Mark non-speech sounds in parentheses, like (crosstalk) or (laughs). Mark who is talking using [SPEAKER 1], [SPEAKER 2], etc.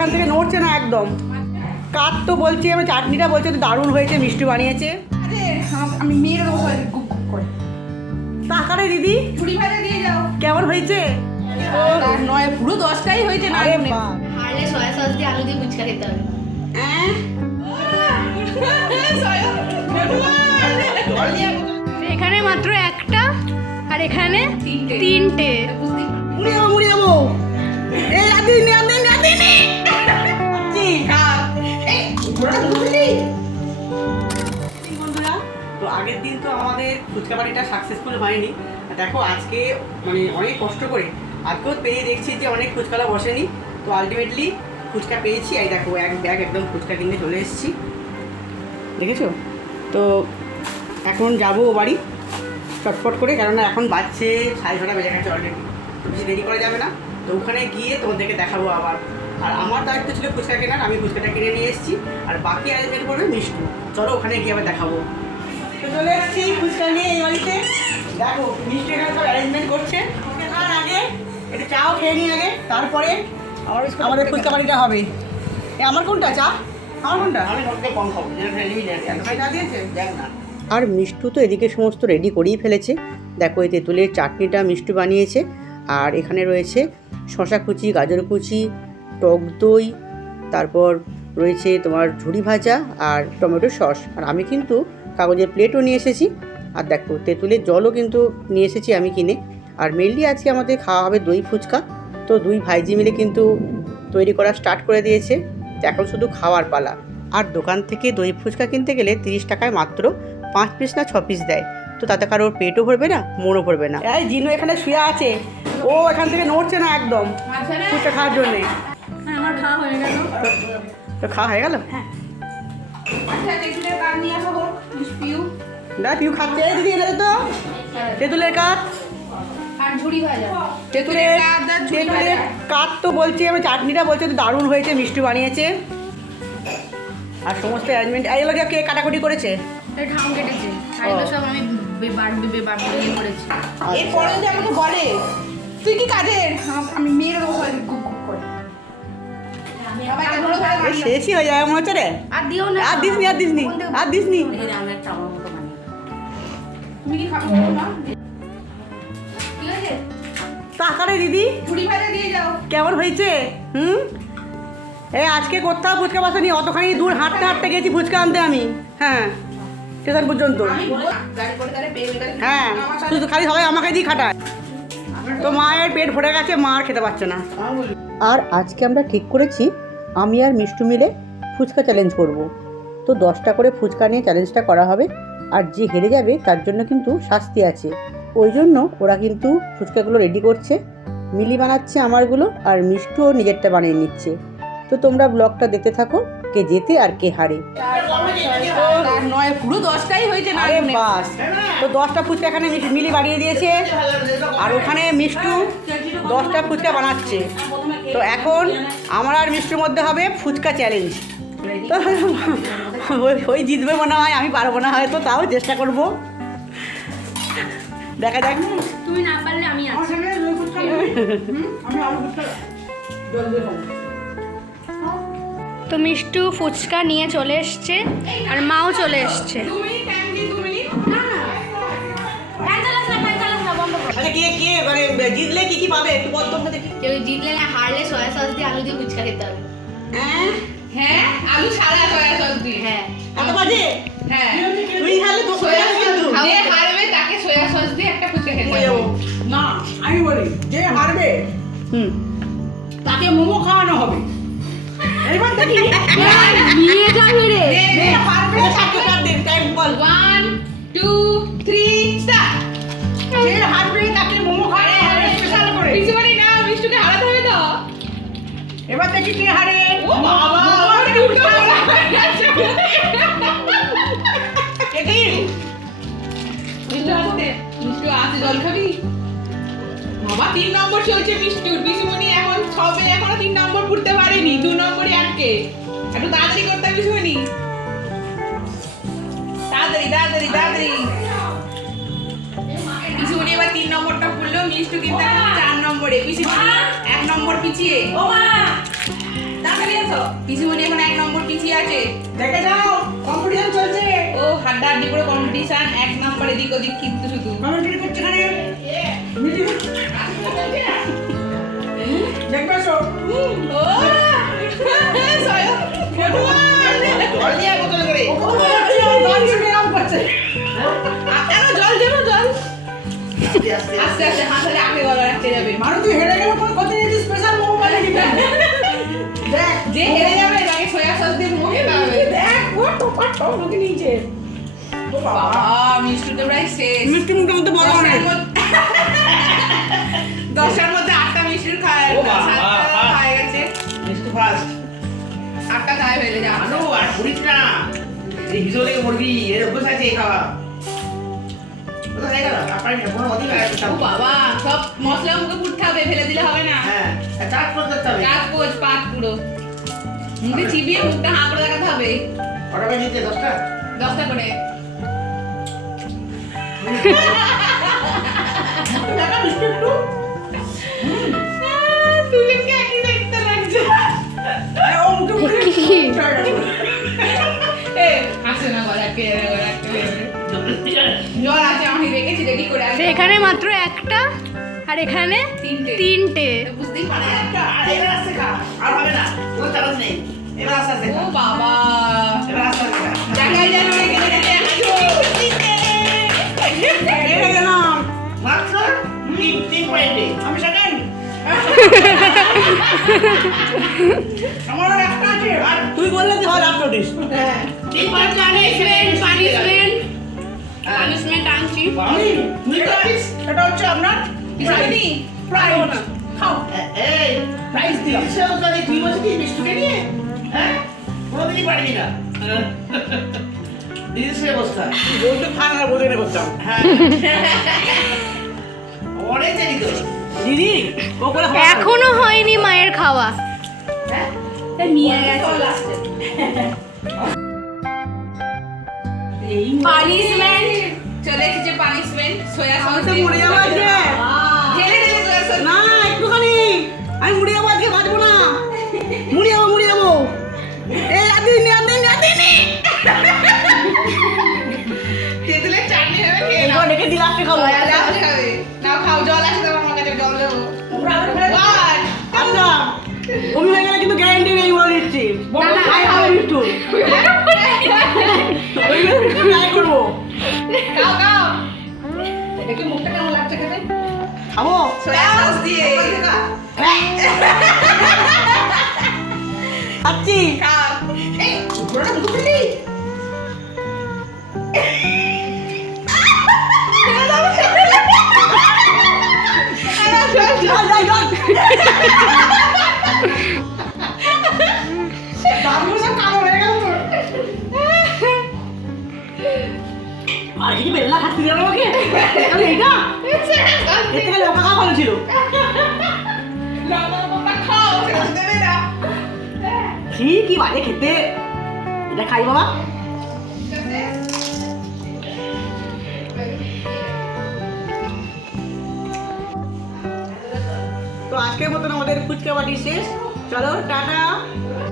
[SPEAKER 1] এখান থেকে নড়ছে না একদম। কাঠ তো বলছি আমি চাটনিটা বলছে তো দারুণ হয়েছে মিষ্টি বানিয়েছে।
[SPEAKER 2] আরে আম- করে।
[SPEAKER 1] টাকারে দিদি
[SPEAKER 2] ঝুড়ি ভাজা দিয়ে যাও।
[SPEAKER 1] কেমন হয়েছে?
[SPEAKER 2] নয় পুরো দশটাই হয়েছে না
[SPEAKER 1] আরে
[SPEAKER 3] হারলে সয়া সস দিয়ে আলু দিয়ে ফুচকা খেতে হবে।
[SPEAKER 1] হ্যাঁ?
[SPEAKER 3] এখানে মাত্র একটা আর এখানে তিনটে।
[SPEAKER 1] মুড়ে যাব মুড়ে যাব এই আদিনি ফুচকা বাড়িটা সাকসেসফুল হয়নি দেখো, আজকে মানে অনেক কষ্ট করে আজকেও পেয়ে দেখছি যে অনেক ফুচকালা বসেনি। তো আলটিমেটলি ফুচকা পেয়েছি। এই দেখো, এক ব্যাগ একদম ফুচকা কিনে চলে এসেছি। দেখেছ? তো এখন যাব বাড়ি চটপট করে, কেননা এখন বাচ্চে সাড়ে ছটা বেজে গেছে অলরেডি বেশি দেরি করা যাবে না। তো ওখানে গিয়ে তোমাদেরকে দেখাবো আবার। আর আমার দায়িত্ব ছিল ফুচকা কেনার, আমি ফুচকাটা কিনে নিয়ে এসেছি। আর বাকি অ্যারেঞ্জমেন্ট করবে মিষ্টু। চলো ওখানে গিয়ে আবার দেখাবো। তো চলে এসেছি ফুচকা নিয়ে এই বাড়িতে। দেখো মিষ্টি এখানে সব অ্যারেঞ্জমেন্ট করছে। আর আগে একটু চাও খেয়ে নিই আগে তারপরে আমাদের ফুচকা বাড়িটা হবে। এ আমার কোনটা চা? আমার কোনটা? আমি সবথেকে কম খাব যেটা দিয়েছে? দেখ না। আর মিষ্টু তো এদিকে সমস্ত রেডি করেই ফেলেছে। দেখো এই তেঁতুলের চাটনিটা মিষ্টু বানিয়েছে। আর এখানে রয়েছে শশা কুচি গাজর কুচি টক দই তারপর রয়েছে তোমার ঝুড়ি ভাজা আর টমেটো সস। আর আমি কিন্তু কাগজের প্লেটও নিয়ে এসেছি। আর দেখো তেঁতুলের জলও কিন্তু নিয়ে এসেছি আমি কিনে। আর মেনলি আজকে আমাদের খাওয়া হবে দই ফুচকা। তো দুই ভাইজি মিলে কিন্তু তৈরি করা স্টার্ট করে দিয়েছে। এখন শুধু খাওয়ার পালা। আর দোকান থেকে দই ফুচকা কিনতে গেলে তিরিশ টাকায় মাত্র পাঁচ পিস না ছ পিস দেয়। তো তাতে কারোর পেটও ভরবে না মনও ভরবে না। এই জিনু এখানে শুয়ে আছে। ও এখান থেকে নড়ছে না একদম ফুচকা খাওয়ার জন্যে।
[SPEAKER 3] হ্যাঁ আমার খাওয়া হয়ে গেল।
[SPEAKER 1] তো খাওয়া হয়ে গেল?
[SPEAKER 2] আচ্ছা নিয়ে আসা হোক পিউ
[SPEAKER 1] না পিউ খাচ্ছে। এই দিদি এনে তো। তেঁতুলের কাঠ।
[SPEAKER 3] আর ঝুড়ি ভাজা।
[SPEAKER 1] তেঁতুলের তেঁতুলের। কাঠ তো বলছি আমি চাটনিটা বলছে তো দারুণ হয়েছে মিষ্টি বানিয়েছে। আর সমস্ত অ্যারেঞ্জমেন্ট এই লোক কে কাটাকুটি করেছে?
[SPEAKER 3] এই ঠাম কেটেছে। এগুলো সব আমি করেছি।
[SPEAKER 2] এরপরে যদি আমাকে বলে তুই কি কাজের? আম- আমি
[SPEAKER 1] শেষই হয়ে যায় মনে হচ্ছে রে।
[SPEAKER 3] আর দিও না।
[SPEAKER 1] আর দিসনি আর দিসনি আর দিসনি।
[SPEAKER 2] তুমি কি খাবে বলো না
[SPEAKER 3] ঠিক আছে
[SPEAKER 1] টাকারে দিদি। কেমন হয়েছে? হুম? এই আজকে কোথাও ফুচকা বাসানি অতখানি দূর হাঁটতে হাঁটতে গেছি ফুচকা আনতে আমি। হ্যাঁ স্টেশন পর্যন্ত। হ্যাঁ শুধু খালি সবাই আমাকে দিয়ে খাটায়। তো মায়ের পেট ভরে গেছে মা আর খেতে পারছে না। আর আজকে আমরা ঠিক করেছি আমি আর মিষ্টু মিলে ফুচকা চ্যালেঞ্জ করব। তো দশটা করে ফুচকা নিয়ে চ্যালেঞ্জটা করা হবে। আর যে হেরে যাবে তার জন্য কিন্তু শাস্তি আছে। ওই জন্য ওরা কিন্তু ফুচকাগুলো রেডি করছে মিলি বানাচ্ছে আমারগুলো আর মিষ্টুও নিজেরটা বানিয়ে নিচ্ছে। তো তোমরা ব্লগটা দেখতে থাকো কে জেতে আর কে হারে।
[SPEAKER 2] নয় পুরো দশটাই হয়েছে না?
[SPEAKER 1] বাস। তো দশটা ফুচকা এখানে মিলি বানিয়ে দিয়েছে। আর ওখানে মিষ্টু দশটা ফুচকা বানাচ্ছে। তো এখন আমার আর মিষ্টুর মধ্যে হবে ফুচকা চ্যালেঞ্জ তো ওই- ওই জিতবে মনে হয় আমি পারব না হয়তো তাও চেষ্টা করব। দেখা যাক।
[SPEAKER 3] তুমি না পারলে আমি তো মিষ্টু ফুচকা নিয়ে চলে এসছে আর মাও চলে এসছে।
[SPEAKER 1] কে কে মানে জিতলে কি কি পাবে? একটু বল তোমরা দেখি
[SPEAKER 3] কেউ জিতলে না হারলে সয়া সস দিয়ে আলু দিয়ে ফুচকা খেতে হবে।
[SPEAKER 1] হ্যাঁ?
[SPEAKER 2] হ্যাঁ? আলু সাদা সয়া সস দিয়ে?
[SPEAKER 3] হ্যাঁ।
[SPEAKER 1] কত বাজে?
[SPEAKER 2] হ্যাঁ।
[SPEAKER 1] তুই হারলে তো
[SPEAKER 2] সয়া সস
[SPEAKER 1] কিন্তু
[SPEAKER 2] যে হারবে তাকে সয়া সস দিয়ে একটা ফুচকা খেতে হবে।
[SPEAKER 4] না আমি বলি যে হারবে
[SPEAKER 1] হুম।
[SPEAKER 4] তাকে মোমো খাওয়ানো হবে।
[SPEAKER 1] এবার দেখি। (laughs)
[SPEAKER 3] নিয়ে যাবি রে।
[SPEAKER 2] পারবে
[SPEAKER 1] এটা চারটে চার টাইম বল।
[SPEAKER 2] মিষ্টু আসতে মিষ্টু আসতে জল খাবি? বাবা, তিন নম্বর চলছে মিষ্টুর পিসুমণি এখন সবে এখনও তিন নম্বর পড়তে পারেনি, দু নম্বরই আটকে। একটু তাড়াতাড়ি করতে পিসুমণি। তাড়াতাড়ি তাড়াতাড়ি তাড়াতাড়ি। পিসুমণি এবার তিন নম্বরটা পড়ল মিষ্টু কিন্তু চার নম্বরে। পিসিমণি, এক নম্বর পিছিয়ে।
[SPEAKER 1] ও মা তাড়াতাড়ি এসো
[SPEAKER 2] পিসিমণি এখন এক নম্বর পিছিয়ে আছে
[SPEAKER 1] দেখে যাও কম্পিটিশন চলছে
[SPEAKER 2] ও হাড্ডা হাড্ডি করে কম্পিটিশন এক নম্বর এদিক ওদিক কিন্তু শুধু
[SPEAKER 1] কমেন্ট্রি করছে দেখবে
[SPEAKER 2] ও সয়ো
[SPEAKER 5] জল দিয়ে বোতল করে
[SPEAKER 1] করছে
[SPEAKER 2] কেন জল দেবো জল
[SPEAKER 5] আস্তে আস্তে
[SPEAKER 2] হাতে রাখে গলা রাখতে যাবে
[SPEAKER 1] মারুতি হেরে
[SPEAKER 2] যে হেরে যাবে তাকে সয়া সস দিয়ে মুখে খেতে হবে।
[SPEAKER 1] দেখ ও টপা টপ ঢুকে নিয়েছে।
[SPEAKER 2] মিষ্টি তো প্রায় শেষ।
[SPEAKER 1] মিষ্টি মুখটা মধ্যে বড়
[SPEAKER 2] মধ্যে- দশটার মধ্যে আটটা মিষ্টির খায়। খায় গেছে।
[SPEAKER 5] মিষ্টি ফার্স্ট
[SPEAKER 2] আটটা খায় ফেলে যা
[SPEAKER 5] আনো আর ঘুরিস না। এই ভিজো লেগে মরবি এর অভ্যাস আছে এই খাওয়া হয়ে
[SPEAKER 2] বাবা সব মশলা মুখে পুড়তে হবে ফেলে দিলে হবে না।
[SPEAKER 5] হ্যাঁ চাট করে করতে
[SPEAKER 2] চাঁদ পোচ পাট পুরো মুখে চিবিয়ে মুখটা হাঁ করে দেখাতে হবে।
[SPEAKER 5] কটা বাজে দিতে দশটা?
[SPEAKER 2] দশটা করে করে
[SPEAKER 3] এখানে মাত্র একটা? আর এখানে
[SPEAKER 2] তিনটে।
[SPEAKER 3] তিনটে।
[SPEAKER 2] ও বাবা।
[SPEAKER 1] আমি সেকেন্ড একটা আছে। আর তুই বললে যে হয়। লাস্ট নোটিস
[SPEAKER 3] পানিশমেন্ট পানিশমেন্ট আনছি।
[SPEAKER 1] প্রাইজ খাও।
[SPEAKER 5] এই
[SPEAKER 1] প্রাইজ
[SPEAKER 5] তুই মিষ্টুকে নিয়ে? হ্যাঁ? কোনোদিনই পারবি না। তিরিশে অবস্থা
[SPEAKER 1] বলতে খান আর বলতে করতাম
[SPEAKER 5] হ্যাঁ। অনেক দেরি তো।
[SPEAKER 1] দিদি ও করে
[SPEAKER 3] এখনও হয়নি মায়ের খাওয়া।
[SPEAKER 2] নিয়ে গেছে। পানিশমেন্ট। চলে এসেছে পানিশমেন্ট। সোয়া সস
[SPEAKER 1] মরে যাব আমি খাব
[SPEAKER 2] সোয়া সস দিয়ে
[SPEAKER 1] কি বাজে খেতে। এটা খাই বাবা। তো আজকের মতন আমাদের ফুচকা বাটি শেষ। চলো, টাটা।